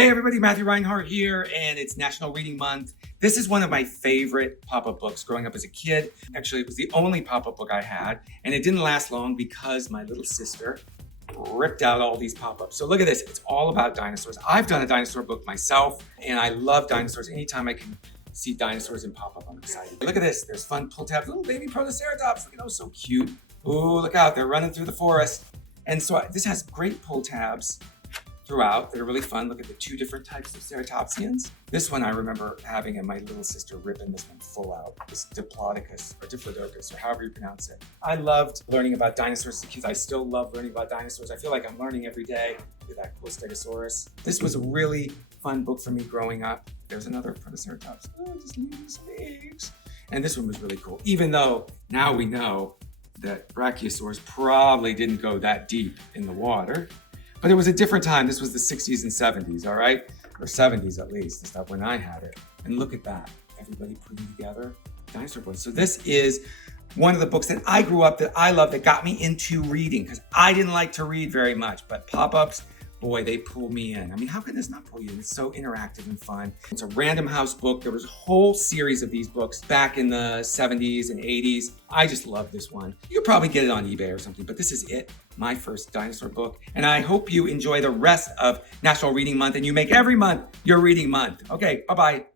Hey everybody, Matthew Reinhardt here, and it's National Reading Month. This is one of my favorite pop-up books growing up as a kid. Actually, it was the only pop-up book I had, and it didn't last long because my little sister ripped out all these pop-ups. So look at this, it's all about dinosaurs. I've done a dinosaur book myself, and I love dinosaurs. Anytime I can see dinosaurs in pop-up, I'm excited. Look at this, there's fun pull tabs, little baby protoceratops. Look at those, so cute. Ooh, look out, they're running through the forest. And so this has great pull tabs throughout. They're really fun. Look at the two different types of ceratopsians. This one I remember having, and my little sister ripping this one full out. This Diplodocus or Diplodocus or however you pronounce it. I loved learning about dinosaurs as a kid. I still love learning about dinosaurs. I feel like I'm learning every day. Look at that cool Stegosaurus. This was a really fun book for me growing up. There's another Protoceratops. Oh, just leaves. And this one was really cool. Even though now we know that Brachiosaurs probably didn't go that deep in the water. But it was a different time. This was the 60s and 70s, all right? Or 70s at least, the stuff when I had it. And look at that. Everybody putting together dinosaur books. So this is one of the books that I grew up that I love that got me into reading because I didn't like to read very much, but pop-ups, boy, they pull me in. I mean, how can this not pull you in? It's so interactive and fun. It's a Random House book. There was a whole series of these books back in the 70s and 80s. I just love this one. You could probably get it on eBay or something, but this is it, my first dinosaur book. And I hope you enjoy the rest of National Reading Month and you make every month your reading month. Okay, bye-bye.